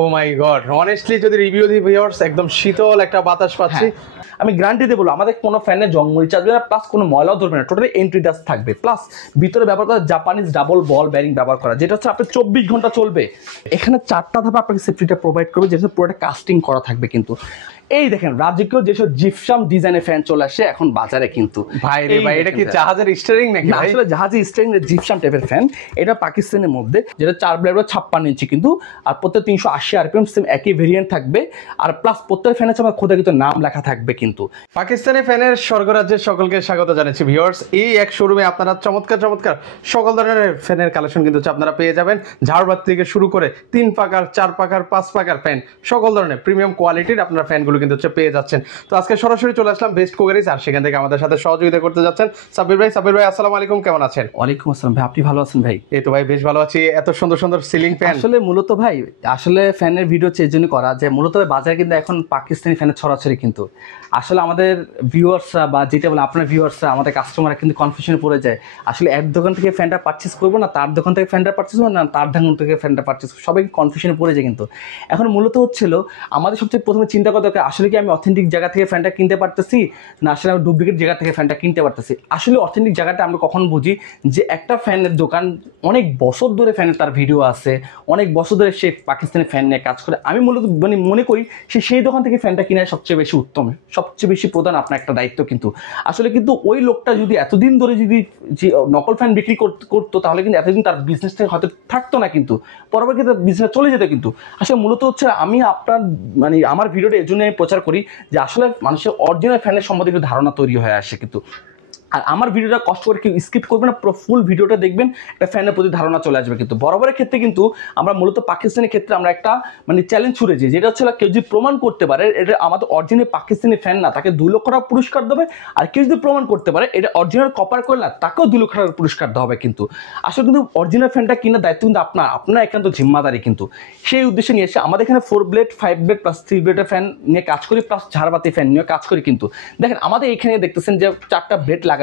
ও মাই god, honestly যদি review দিই viewers, একদম শীতল একটা বাতাস পাচ্ছি। আমি গ্যারান্টি দিয়ে বলবো আমাদের কোনো ফ্যানে জং মরিচা আসবে না, প্লাস কোনো ময়লাও ধরবে না, টোটালি এন্ট্রি ডাস্ট থাকবে, প্লাস ভিতরে ব্যবহার করা জাপানিজ ডাবল বল ব্যারিং ব্যবহার করা, যেটা হচ্ছে আপনার 24 ঘন্টা চলবে। এখানে 4টা ধাপে আপনাকে সেফটিটা প্রোভাইড করবে, যেটা পুরোটা কাস্টিং করা থাকবে কিন্তু। এই দেখেন রাজকীয় যেসব জিপসাম ডিজাইনের ফ্যান চলে আসে এখন বাজারে কিন্তু। ভাই রে ভাই, এটা কি জাহাজের স্টিয়ারিং নাকি? আসলে জাহাজের স্টিয়ারিং এর জিপসাম টাইপের ফ্যান, এটা পাকিস্তানের মধ্যে, যেটা 4 ব্লেড 56 ইঞ্চি কিন্তু, আর প্রত্যেক 380 আরপিএম সেম একই ভেরিয়েন্ট থাকবে, আর প্লাস প্রত্যেক ফ্যানের আমার খোদা কিন্তু নাম লেখা থাকবে কিন্তু। পাকিস্তানি ফ্যানের স্বর্গরাজ্যের সকলকে স্বাগত জানাচ্ছি ভিউয়ার্স। এই এক শোরুমে আপনারা চমৎকার চমৎকার সকল ধরনের ফ্যানের কালেকশন কিন্তু আপনারা পেয়ে যাবেন। ঝাড়বাতি থেকে শুরু করে 3 পাকার 4 পাকার 5 পাকার ফ্যান, সকল ধরনের প্রিমিয়াম কোয়ালিটির আপনারা ফ্যানগুলো কিন্তু পেয়ে যাচ্ছেন। তো আজকে সরাসরি চলে আসলাম বেস্ট কুকারিজ, আর সেখান থেকে আমাদের সাথে সহযোগিতা করতে যাচ্ছেন সাব্বির ভাই। সাব্বির ভাই আসসালামু আলাইকুম, কেমন আছেন? ওয়ালাইকুম আসসালাম ভাই, আপনি ভালো আছেন ভাই? এই তো ভাই বেশ ভালো আছি। এত সুন্দর সুন্দর সিলিং ফ্যান, আসলে মূলত ভাই আসলে ফ্যানের ভিডিও এই জন্য করা যে মূলত বাজারে কিন্তু এখন পাকিস্তানি ফ্যানের ছড়াছড়ি কিন্তু। আসলে আমাদের ভিউয়ার্সরা বা যেটা বলে আপনার ভিউয়ার্সরা, আমাদের কাস্টমাররা কিন্তু কনফিউশনে পড়ে যায়, আসলে এক দোকান থেকে ফ্যানটা পারচেস করবো না তার দোকান থেকে ফ্যানটা পারচেস করবো না তার দোকান থেকে ফ্যানটা পারচেস করবো, সবাই কনফিউশনে পড়ে যায় কিন্তু। এখন মূলত হচ্ছিল আমাদের সবচেয়ে প্রথমে চিন্তা করা দরকার, আসলে কি আমি অথেন্টিক জায়গা থেকে ফ্যানটা কিনতে পারতেছি না আসলে আমি ডুপ্লিকেট জায়গা থেকে ফ্যানটা কিনতে পারতেছি। আসলে অথেন্টিক জায়গাটা আমরা কখন বুঝি, যে একটা ফ্যানের দোকান অনেক বছর ধরে ফ্যানের তার ভিডিও আছে, অনেক বছর ধরে সে পাকিস্তানি ফ্যান নিয়ে কাজ করে। আমি মূলত মনে করি সেই দোকান থেকে ফ্যানটা কিনা সবচেয়ে বেশি উত্তম, সবচেয়ে বেশি প্রধান আপনার একটা দায়িত্ব কিন্তু। আসলে কিন্তু ওই লোকটা যদি এতদিন ধরে যদি নকল ফ্যান বিক্রি করতো তাহলে কিন্তু এতদিন তার বিজনেস থেকে হয়তো থাকতো না কিন্তু, পরবর্তীতে বিজনেস চলে যেত কিন্তু। আসলে মূলত হচ্ছে আমি আপনার আমার ভিডিওটা এই জন্য আমি প্রচার করি যে আসলে মানুষের অরিজিনাল ফ্যানের সম্বন্ধে একটু ধারণা তৈরি হয়ে আসে কিন্তু। আর আমার ভিডিওটা কষ্ট করে কেউ স্কিপ করবে না, পুরো ফুল ভিডিওটা দেখবেন, একটা ফ্যানের প্রতি ধারণা চলে আসবে কিন্তু। বরাবরের ক্ষেত্রে কিন্তু আমরা মূলত পাকিস্তানের ক্ষেত্রে আমরা একটা চ্যালেঞ্জ ছুড়েছি, যেটা হচ্ছে কেউ যদি প্রমাণ করতে পারে এটা আমাদের অরিজিনাল পাকিস্তানি ফ্যান না, তাকে 2 লক্ষ টাকা পুরস্কার দেবে। আর কেউ যদি প্রমাণ করতে পারে এটা অরিজিনাল কপার করে না, তাকেও 2 লক্ষ টাকার পুরস্কার দেওয়া হবে কিন্তু। আসলে কিন্তু অরিজিনাল ফ্যানটা কেনার দায়িত্ব কিন্তু আপনার একান্ত জিম্মাদারি কিন্তু। সেই উদ্দেশ্যে নিয়ে এসে আমাদের এখানে 4 ব্লেড 5 ব্লেড প্লাস 3 ব্লেডের ফ্যান নিয়ে কাজ করি, প্লাস ঝাড়বাতি ফ্যান নিয়ে কাজ করি কিন্তু। দেখেন আমাদের এখানে দেখতেছেন যে 4টা ব্লেড লাগানো,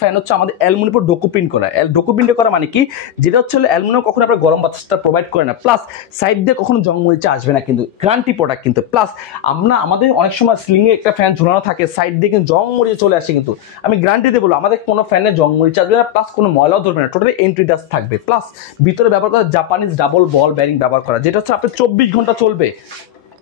ফ্যান হচ্ছে আমাদের অ্যালুমিনিয়ামের উপর ডোকোপিন্ট করা। ডোকোপিন্ট করা মানে কি, যেটা হচ্ছে অ্যালুমিনিয়াম কখনো আপনার গরম বাতাসটা প্রোভাইড করে না, প্লাস সাইড দিয়ে কখনো জং মরিচা আসবে না কিন্তু, গ্যারান্টি প্রোডাক্ট কিন্তু। প্লাস আমাদের অনেক সময় সিলিং এ একটা ফ্যান ঝুলানো থাকে, সাইড দিয়ে কিন্তু জং মরিচা চলে আসে কিন্তু। আমি গ্যারান্টি দিয়ে বলবো আমাদের কোনো ফ্যানে জং মরিচা আসবে না, প্লাস কোনো ময়লাও ধরবে না, টোটালি এন্ট্রি ডাস্ট থাকবে, প্লাস ভিতরে ব্যবহার করা জাপানিজ ডাবল বল ব্যারিং ব্যবহার করা, যেটা হচ্ছে আপনার 24 ঘন্টা চলবে,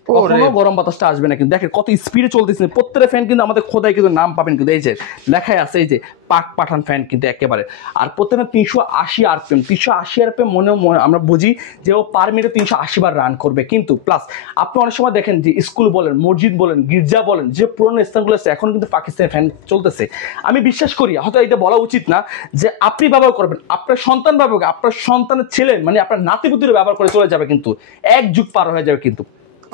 কখনো গরম বাতাসটা আসবে না কিন্তু। দেখেন কত স্পিডে চলতেছে প্রত্যেকটা ফ্যান কিন্তু আমাদের খোদাই কিন্তু নাম পাবেন কিন্তু, এই যে লেখাই আছে এই যে পাক পাঠান ফ্যান কিন্তু একেবারে। আর প্রত্যেকটা 380 আরপিএম, 380 আরপিএম মনে আমরা বুঝি যে ও পার মিনিটে 380 বার রান করবে কিন্তু। প্লাস আপনি অনেক সময় দেখেন যে স্কুল বলেন, মসজিদ বলেন, গির্জা বলেন, যে পুরনো স্থানগুলো আছে এখন কিন্তু পাকিস্তানি ফ্যান চলতেছে। আমি বিশ্বাস করি, হয়তো এটা বলা উচিত না যে আপনি ব্যবহার করবেন, আপনার সন্তান ব্যবহার করবে, আপনার সন্তানের ছেলে আপনার নাতিপুতির ব্যবহার করে চলে যাবে কিন্তু, এক যুগ পার হয়ে যাবে কিন্তু।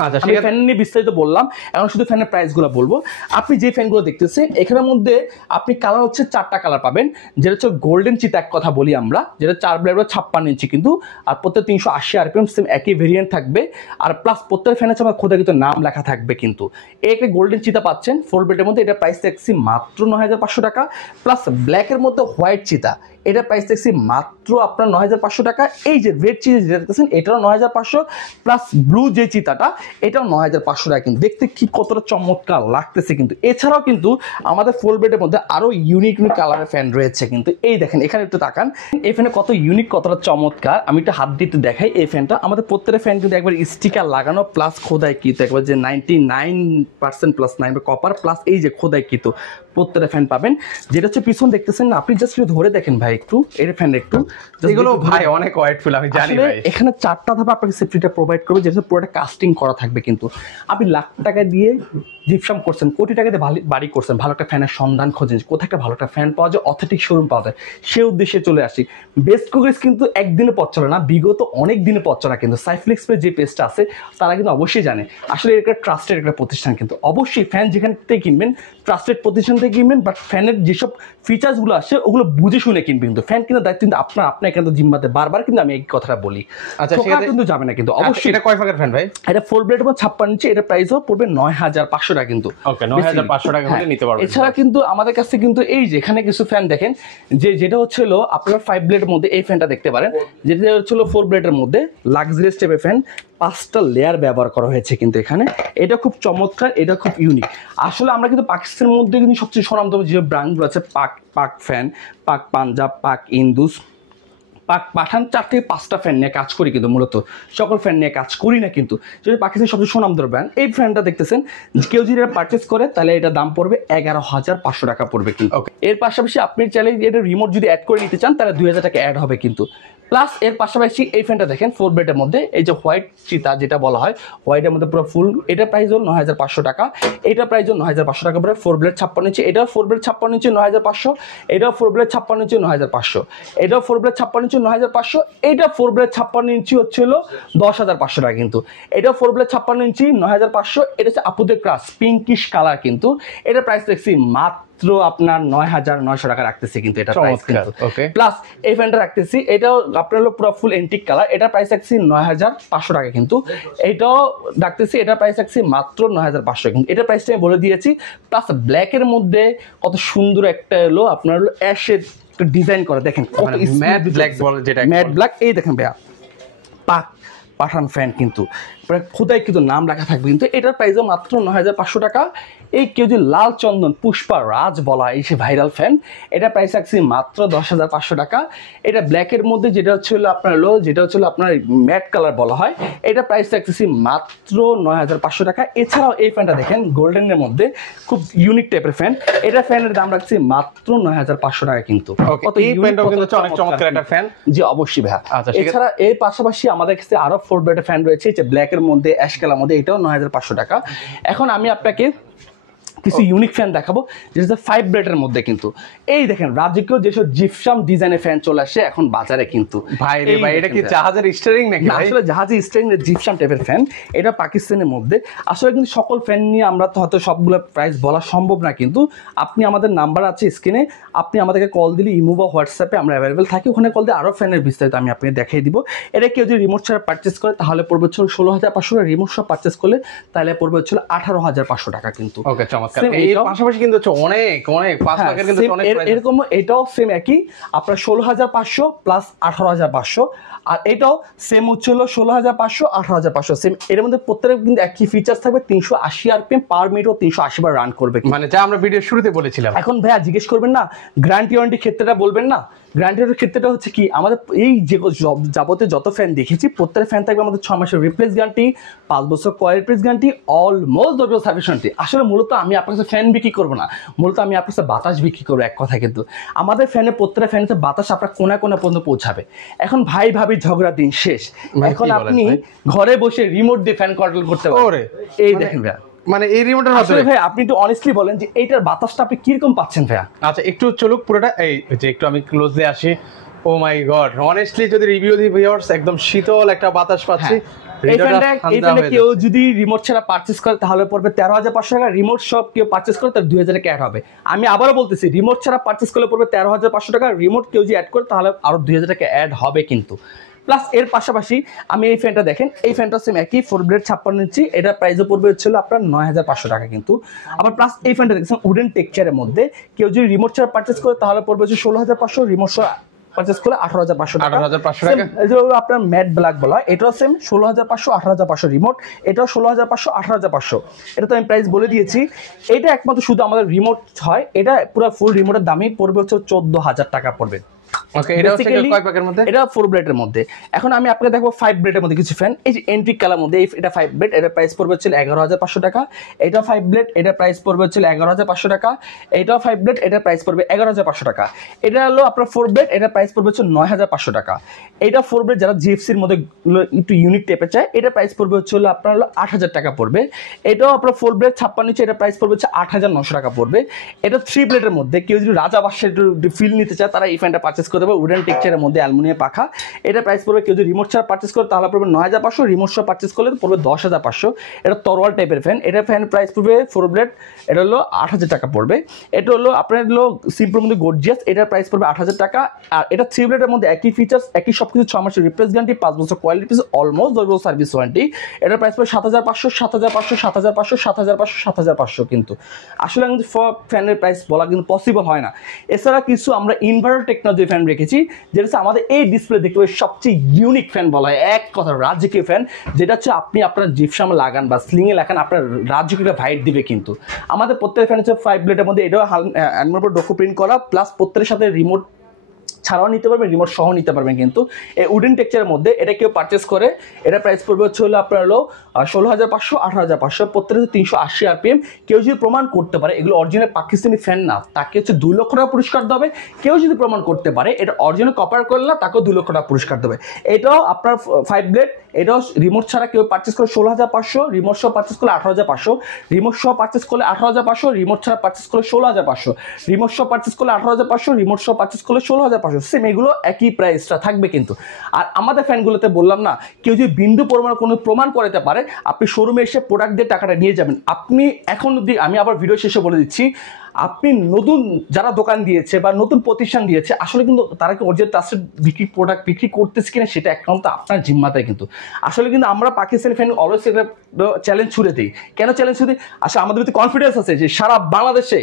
আচ্ছা, আমি ফ্যান নিয়ে বিস্তারিত বললাম, এখন শুধু ফ্যানের প্রাইসগুলো বলবো। আপনি যে ফ্যানগুলো দেখতেছেন এখানের মধ্যে আপনি কালার হচ্ছে 4টা কালার পাবেন, যেটা হচ্ছে গোল্ডেন চিতা এক কথা বলি আমরা, যেটা 4 ব্লেড 56 ইঞ্চি কিন্তু, আর প্রত্যেক 380 আরপিএম সেম একই ভেরিয়েন্ট থাকবে, আর প্লাস প্রত্যেক ফ্যান আছে আমার খোদা কিন্তু নাম লেখা থাকবে কিন্তু। এই একটা গোল্ডেন চিতা পাচ্ছেন 4 ব্লেডের মধ্যে, এটা প্রাইস দেখছি মাত্র 9500 টাকা। প্লাস ব্ল্যাকের মধ্যে হোয়াইট চিতা, এটা প্রাইস দেখছি মাত্র আপনার 9500 টাকা। এই যে রেড চিতা যেটা দেখতেছেন এটাও 9500, প্লাস ব্লু যে চিতাটা এটাও 9500 টাকা কিন্তু। দেখতে কি কতটা চমৎকার লাগতেছে কিন্তু। এছাড়াও কিন্তু আমাদের 4 ব্লেডের মধ্যে আরো ইউনিক কালারের ফ্যান রয়েছে কিন্তু। এই দেখেন এখানে একটু তাকান, এই ফ্যানে কত ইউনিক কতটা চমৎকার, আমি একটু হাত দিয়ে একটু দেখাই। এই ফ্যানটা আমাদের প্রত্যেকটা ফ্যান কিন্তু একবার স্টিকার লাগানো, প্লাস খোদাই কিতো একবার যে 99% প্লাস 9 কপার, প্লাস এই যে খোদাই কিতো প্রত্যেকটা ফ্যান পাবেন। যেটা হচ্ছে পিছন দেখতেছেন না, আপনি জাস্ট ধরে দেখেন ভাই একটু, এর ফ্যান একটু এগুলো ভাই অনেক ওয়েটফুল, আমি জানি ভাই। এখানে 4টা ধাপে আপনাকে সেফটিটা প্রোভাইড করবে, যেটা পুরোটা কাস্টিং করা থাকবে কিন্তু। আপনি লাখ টাকা দিয়ে জিপসাম করছেন, কোটি টাকা দিয়ে বাড়ি করছেন, ভালো একটা ফ্যানের সন্ধান খোঁজেন, কোথায় একটা ভালো একটা ফ্যান পাওয়া যায়, অথেন্টিক শোরুম পাওয়া যায়, সেই উদ্দেশ্যে চলে আসি। বেস্ট কুকারিজ কিন্তু একদিনে পথ চলে না, বিগত অনেক দিনে পথ চলা কিন্তু। সাইফ্লেক্সের যে পেজটা আছে তারা কিন্তু অবশ্যই জানে আসলে একটা ট্রাস্টেড একটা প্রতিষ্ঠান কিন্তু। অবশ্যই ফ্যান যেখান থেকে কিনবেন ট্রাস্টেড প্রতিষ্ঠান থেকে কিনবেন, বাট ফ্যানের যেসব ফিচার্সগুলো আসে ওগুলো বুঝে শুনে কিনবেন কিন্তু। ফ্যান কেনার দায়িত্ব কিন্তু আপনার একান্ত জিম্মাতে, বারবার কিন্তু আমি এই কথাটা বলি। আচ্ছা, সেটা কিন্তু যাবে না কিন্তু। অবশ্যই এটা কয় পাকার ফ্যান ভাই? এটা 4 ব্লেড 56 ইঞ্চি, এটা প্রাইসও পড়বে 9500 টাকা কিন্তু। ওকে 9500 টাকা হলে নিতে পারবেন। এছাড়া কিন্তু আমাদের কাছে কিন্তু এই যে এখানে কিছু ফ্যান দেখেন, যেটা হচ্ছিল আপনার 5 ব্লেডের মধ্যে এই ফ্যানটা দেখতে পারেন, যেটা হচ্ছিল 4 ব্লেডের মধ্যে লাক্সারিয়াস টাইপের ফ্যান, 5টা লেয়ার ব্যবহার করা হয়েছে কিন্তু এখানে। এটা খুব চমৎকার, এটা খুব ইউনিক। আসলে আমরা কিন্তু পাকিস্তানের মধ্যে কিন্তু সবচেয়ে স্বনামধন্য যে ব্র্যান্ডগুলো আছে, পাক ফ্যান, পাক পাঞ্জাব, পাক ইন্দুস, পাক পাঠান, 4 থেকে 5টা ফ্যান নিয়ে কাজ করি কিন্তু, মূলত সকল ফ্যান নিয়ে কাজ করি না কিন্তু। যদি পাকিস্তানের সবচেয়ে সুনামধন্য ব্র্যান্ড এই ফ্যানটা দেখতেছেন, কেউ যদি এটা পারচেস করে তাহলে এটা দাম পড়বে 11,500 টাকা পড়বে কিন্তু। এর পাশাপাশি আপনি চাইলে এটা রিমোট যদি অ্যাড করে নিতে চান তাহলে 2000 টাকা অ্যাড হবে কিন্তু। প্লাস এর পাশাপাশি এই ফ্যানটা দেখেন 4 ব্লেডের মধ্যে, এই যে হোয়াইট চিতা যেটা বলা হয়, হোয়াইটের মধ্যে পুরো ফুল, এটা প্রাইস হল 9500 টাকা, এটা প্রাইস হল 9500 টাকা পড়ে। 4 ব্লেড 56 ইঞ্চি, এটাও 4 ব্লেড 56 ইঞ্চি 9500, এটাও 4 ব্লেড 56 ইঞ্চি 9500, এটাও 4 ব্লেড 56 ইঞ্চি 9500, এইটা 4 ব্লেড 56 ইঞ্চি হচ্ছিল 10,500 টাকা কিন্তু। এটা 4 ব্লেড 56 ইঞ্চি 9500, এটা হচ্ছে আপুদের ক্রাস পিঙ্কিশ কালার কিন্তু। এটা প্রাইস দেখছি মাত্র আপনার 9,900 টাকা রাখতেছি কিন্তু, এটা প্রাইস কিন্তু। প্লাস এই ফ্যানটা রাখতেছি, এটাও আপনার হলো পুরো ফুল এন্টিক কালার, এটা প্রাইস রাখছি 9,500 টাকা কিন্তু। এটাও রাখতেছি, এটা প্রাইস রাখছি মাত্র 9,500 কিন্তু। এটা প্রাইসটা আমি বলে দিয়েছি। প্লাস ব্ল্যাকের মধ্যে কত সুন্দর একটা হলো আপনার হলো অ্যাশের ডিজাইন করা, দেখেন কত ম্যাট ব্ল্যাক বলে যেটা, ম্যাট ব্ল্যাক। এই দেখেন ভাইয়া পাক পাঠান ফ্যান কিন্তু, খোদাই কিন্তু নাম রাখা থাকবে কিন্তু। এটার প্রাইসও মাত্র 9,500 টাকা। এই কেউ যদি লাল চন্দন পুষ্পা রাজ বলা হয়, এই সে ভাইরাল ফ্যান, এটা প্রাইস রাখছি মাত্র 10,500 টাকা। এটা ব্ল্যাকের মধ্যে যেটা হচ্ছে আপনার যেটা হচ্ছে আপনার ম্যাট কালার বলা হয়, এটা প্রাইস রাখতেছি মাত্র 9,500 টাকা। এছাড়াও এই ফ্যানটা দেখেন গোল্ডেনের মধ্যে খুব ইউনিক টাইপের ফ্যান, এটা ফ্যানের দাম রাখছি মাত্র 9,500 টাকা কিন্তু। এই ফ্যানটাও কিন্তু অনেক চমৎকার একটা ফ্যান। জি অবশ্যই ভাইয়া। এছাড়া এর পাশাপাশি আমাদের কাছে আরো 4 ব্লেডের ফ্যান রয়েছে, যে ব্ল্যাকের মধ্যে অ্যাশ কালার মধ্যে, এটাও 9,500 টাকা। এখন আমি আপনাকে কিছু ইউনিক ফ্যান দেখাবো, যেটা 5 ব্লেডের মধ্যে কিন্তু। এই দেখেন রাজকীয় যেসব জিপসাম ডিজাইনের ফ্যান চলে আসে এখন বাজারে কিন্তু। ভাই রে ভাই, এটা কি জাহাজের স্টিয়ারিং নাকি? আসলে জাহাজের স্টিয়ারিং এর জিপসাম টাইপের ফ্যান, এটা পাকিস্তানের মধ্যে। আসলে কিন্তু সকল ফ্যান নিয়ে আমরা তো হয়তো সবগুলো প্রাইস বলা সম্ভব না কিন্তু। আপনি আমাদের নাম্বার আছে স্ক্রিনে, আপনি আমাদেরকে কল দিলে ইমো বা হোয়াটসঅ্যাপে আমরা অ্যাভেলেবেল থাকি, ওখানে কল দিয়ে আরও ফ্যানের বিস্তারিত আমি আপনাকে দেখিয়ে দিব। এটা কেউ যদি রিমোট ছাড়া পারচেস করে তাহলে পড়বে হচ্ছে 16,500 টাকা, রিমোট সহ পারচেস করলে তাহলে পড়বে হচ্ছে 18,500 টাকা কিন্তু। ওকে চমৎকার। এর পাশাপাশি কিন্তু অনেক 5 লাখের কিন্তু অনেক এরকম, এটাও সেম একই আপনার 16,500 প্লাস 18,500, আর এটাও সেম হচ্ছিল 16,500 18,500 সেম। এর মধ্যে প্রত্যেকটা কিন্তু একই ফিচার্স থাকবে, 380 RPM পার মিনিট ও 380 বার রান করবে, মানে যা আমরা ভিডিও শুরুতে বলেছিলাম। এখন ভাইয়া জিজ্ঞেস করবেন না গ্যারান্টি ওয়ারেন্টি ক্ষেত্রেটা বলবেন না? গ্যারান্টি ওয়ারেন্টির ক্ষেত্রেটা হচ্ছে কি, আমাদের এই যে যাবতীয় যত ফ্যান দেখেছি প্রত্যেকটা ফ্যান থাকবে আমাদের 6 মাসের রিপ্লেস গ্যারান্টি, 5 বছর কয়েল রিপ্লেস গ্যারান্টি, অলমোস্ট 10 বছর সার্ভিস ওয়ারেন্টি। আসলে মূলত আমি আপনার কাছে ফ্যান বিক্রি করবো না, মূলত আমি আপনার কাছে বাতাস বিক্রি করবো, এক কথা কিন্তু। আমাদের ফ্যানে প্রত্যেকটা ফ্যানে বাতাস আপনার কোনা কোনা পর্যন্ত পৌঁছাবে। এখন ভাই ভাবি ঝগড়া দিন শেষ, এখন আপনি ঘরে বসে রিমোট দিয়ে ফ্যান কন্ট্রোল করতে পারবেন। এই দেখেন ভাইয়া, মানে এই রিমোটের মাধ্যমে ভাই আপনি একটু অনেস্টলি বলেন যে এইটার বাতাসটা আপনি কিরকম পাচ্ছেন ভাইয়া? আচ্ছা একটু চলুক পুরোটা, এই যে একটু আমি ক্লোজলি আসি। ও মাই গড, অনেস্টলি যদি রিভিউ দিই ভিউয়ার্স, একদম শীতল একটা বাতাস পাচ্ছি। এই ফ্যানটা কেউ যদি রিমোট ছাড়া পারচেস করে তাহলে পড়বে 13,500 টাকা, রিমোট সব কেউ পারচেস করে তার 2,000 টাকা অ্যাড হবে। আমি আবারও বলতেছি, রিমোট ছাড়া পারচেস করলে পড়বে 13,500 টাকা, রিমোট কেউ যদি অ্যাড করে তাহলে আরো 2,000 টাকা অ্যাড হবে কিন্তু। প্লাস এর পাশাপাশি আমি এই ফ্যানটা দেখেন, এই ফ্যানটা সেম একই 4 ব্লেড 56 ইঞ্চি, এটা প্রাইসও পড়বে হচ্ছিল আপনার 9,500 টাকা কিন্তু। আবার প্লাস এই ফ্যানটা দেখছেন উডেন টেক্সচারের মধ্যে, কেউ যদি রিমোট ছাড়া পারচেস করে তাহলে পড়বে হচ্ছে 16,500, রিমোট পারচেস করলে 18,500 টাকা। 18,500 টাকা। এটা আপনার ম্যাট ব্ল্যাক বলা হয়, এটাও সেম 16,500 18,500 রিমোট, এটাও 16,500 18,500। এটা তো আমি প্রাইস বলে দিয়েছি। এটা একমাত্র শুধু আমাদের রিমোট হয়, এটা পুরো ফুল রিমোটের দামই পড়বে হচ্ছে 14,000 টাকা পড়বে। ওকে, এটা হচ্ছে কয় প্যাকের মধ্যে? এটা 4 ব্লেডের মধ্যে। এখন আমি আপনাকে দেখবো 5 ব্লেডের মধ্যে কিছু ফ্যান। এই যে এন্ট্রিক কালার মধ্যে এটা 5 ব্লেড, এটা প্রাইস পড়বে হচ্ছে 11,500 টাকা। এটা 5 ব্লেড, এটা প্রাইস পড়বে হচ্ছে 11,500 টাকা। এটাও 5 ব্লেড, এটা প্রাইস পড়বে 11,500 টাকা। এটা হলো আপনার 4 ব্লেড, এটা প্রাইস পড়বে হচ্ছে 9,500 টাকা। এটা 4 ব্লেড যারা জিএফসির মধ্যে একটু ইউনিক টাইপের চায়, এটা প্রাইস পড়বে হচ্ছে আপনার 8,000 টাকা পড়বে। এটাও আপনার 4 ব্লেড 56 ইঞ্চি, এটা প্রাইস পড়বে হচ্ছে 8,900 টাকা পড়বে। এটা 3 ব্লেডের মধ্যে কেউ যদি রাজা বাদশাহ ফিল নিতে চায় তারা এই ফ্যানটা পারচেস করতে করতে পারবে উডেন টেক্সচারের মধ্যে অ্যালুমিনিয়াম পাখা। এটা প্রাইস পড়বে, কেউ যদি রিমোট ছাড়া পারচেস করে তাহলে পড়বে 9500, রিমোট সহ পারচেস করলে পড়বে 10500। এটা তরোয়াল টাইপের ফ্যান, এটা ফ্যান প্রাইস পড়বে 4 ব্লেড, এটা হলো 8000 টাকা পড়বে। এটা হলো আপনার হলো সিম্পল মধ্যে গর্জিয়াস, এটার প্রাইস পড়বে 8000 টাকা। আর এটা 3 ব্লেডের মধ্যে একই ফিচার্স, একই সব কিছু, 6 মাসের রিপ্লেস গ্যারান্টি, 5 বছর কোয়ালিটি পিস, অলমোস্ট 10 বছর সার্ভিস ওয়ারেন্টি। এটার প্রাইস পড়বে 7500, 7500, 7500, 7500, 7500। কিন্তু আসলে কিন্তু ফ্যানের প্রাইস বলা কিন্তু পসিবল হয় না। এছাড়া কিছু আমরা ইনভার্টার টেকনোলজি ফ্যান রেখেছি, যেটা হচ্ছে আমাদের এই ডিসপ্লে দেখতে পাবে সবচেয়ে ইউনিক ফ্যান বলা হয়, এক কথা রাজকীয় ফ্যান, যেটা হচ্ছে আপনি আপনার জিপসামে লাগান বা স্লিংয়ে লাগান, আপনার রাজকীয় ভাইট দিবে। কিন্তু আমাদের প্রত্যেক ফ্যান হচ্ছে 5 ব্লেডের মধ্যে, এটাও অ্যানিমের ডকু প্রিন্ট করা, প্লাস প্রত্যেকের সাথে রিমোট ছাড়াও নিতে পারবেন, রিমোট সহ নিতে পারবেন। কিন্তু এই উডেন টেক্সচারের মধ্যে এটা কেউ পারচেস করে, এটা প্রাইস পড়বে হচ্ছে হলো আপনার হলো 16500, 18500, প্রত্যেকটা 380 RPM। কেউ যদি প্রমাণ করতে পারে এগুলো অরিজিনাল পাকিস্তানি ফ্যান না, তাকে হচ্ছে 2 লক্ষ টাকা পুরস্কার দেবে। কেউ যদি প্রমাণ করতে পারে এটা অরিজিনাল কপার করলে, তাকেও 2 লক্ষ টাকা পুরস্কার দেবে। এটাও আপনার 5 ব্লেড, এটাও রিমোট ছাড়া কেউ পারচেস করে 16500, রিমোট সহ পারচেস করলে 18500, রিমোট সহ পারচেস করলে 18500, রিমোট ছাড়া পারচেস করলে 16500, রিমোট সহ পারচেস করলে 18500, রিমোট সহ পারচেস করলে 16500। সেম এগুলো একই প্রাইসটা থাকবে কিন্তু। আর আমাদের ফ্যানগুলোতে বললাম না, কেউ যদি বিন্দু পরিমাণ কোনো প্রমাণ করাতে পারে, আপনি শোরুমে এসে প্রোডাক্ট দিয়ে টাকাটা নিয়ে যাবেন। আপনি এখন যদি, আমি আবার ভিডিও শেষে বলে দিচ্ছি, আপনি নতুন যারা দোকান দিয়েছে বা নতুন প্রতিষ্ঠান দিয়েছে, আসলে কিন্তু তারা কি অরিজিনাল ট্রাস্টেড প্রোডাক্ট বিক্রি করতেছে কিনা সেটা একান্ত আপনার জিম্মাতায়। কিন্তু আসলে কিন্তু আমরা পাকিস্তানি ফ্যান অলওয়েজ একটা চ্যালেঞ্জ ছুড়ে দিই। কেন চ্যালেঞ্জ ছুড়ে দিই? আসলে আমাদের ভিতরে কনফিডেন্স আছে যে সারা বাংলাদেশে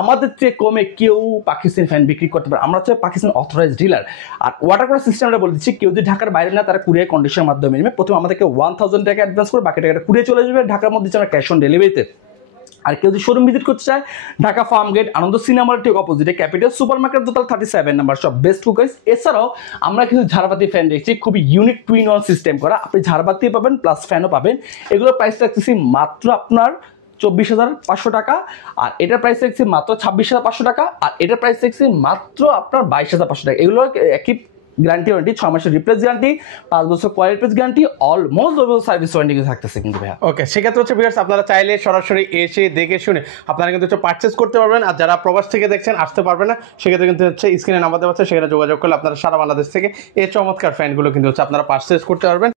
আমাদের চেয়ে কমে কেউ পাকিস্তানি ফ্যান বিক্রি করতে পারে। আমরা হচ্ছে পাকিস্তান অথরাইজড ডিলার। আর ওয়াটার করার সিস্টেমটা বলে দিচ্ছি, কেউ যদি ঢাকার বাইরে না, তারা কুরিয়ার কন্ডিশনের মাধ্যমে নেবে। প্রথমে আমাদেরকে 1000 টাকা অ্যাডভান্স করে বাকি টাকাটা কুরিয়ে চলে যাবে। ঢাকার মধ্যে আমরা ক্যাশ অন ডেলিভারিতে। আর কেউ যদি শোরুম ভিজিট করতে চায়, ঢাকা ফার্ম গেট আনন্দ সিনেমার ঠিক অপোজিটে ক্যাপিটাল সুপার মার্কেট, দোতলা 37 নাম্বার সব বেস্ট কুকাইস। এছাড়াও আমরা কিছু ঝাড়বাতি ফ্যান দেখছি, খুবই ইউনিক টুইন অন সিস্টেম করা। আপনি ঝাড়বাতি পাবেন প্লাস ফ্যানও পাবেন। এগুলোর প্রাইস রাখতেছি মাত্র আপনার 24500 টাকা। আর এটার প্রাইস রাখছি মাত্র 26500 টাকা। আর এটার প্রাইস রাখছি মাত্র আপনার 22500 টাকা। এগুলো একই গ্যারান্টি ওয়ারেন্টি, 6 মাসের রিপ্লেস গ্যারান্টি, 5 বছর কোয়ালিটি গ্যারান্টি, অলমোস্ট 2 বছর সার্ভিস ওয়ারেন্টি থাকতেছে কিন্তু ভাইয়া। ওকে, সেক্ষেত্রে হচ্ছে ভিউয়ার্স, আপনারা চাইলে সরাসরি এসে দেখে শুনে আপনারা কিন্তু হচ্ছে পারচেস করতে পারবেন। আর যারা প্রবাস থেকে দেখছেন, আসতে পারবেন না, সেক্ষেত্রে কিন্তু হচ্ছে স্ক্রিনে নাম্বার দেওয়া আছে, সেখানে যোগাযোগ করলে আপনারা সারা বাংলাদেশ থেকে এই চমৎকার ফ্যানগুলো কিন্তু হচ্ছে আপনারা পারচেস করতে পারবেন।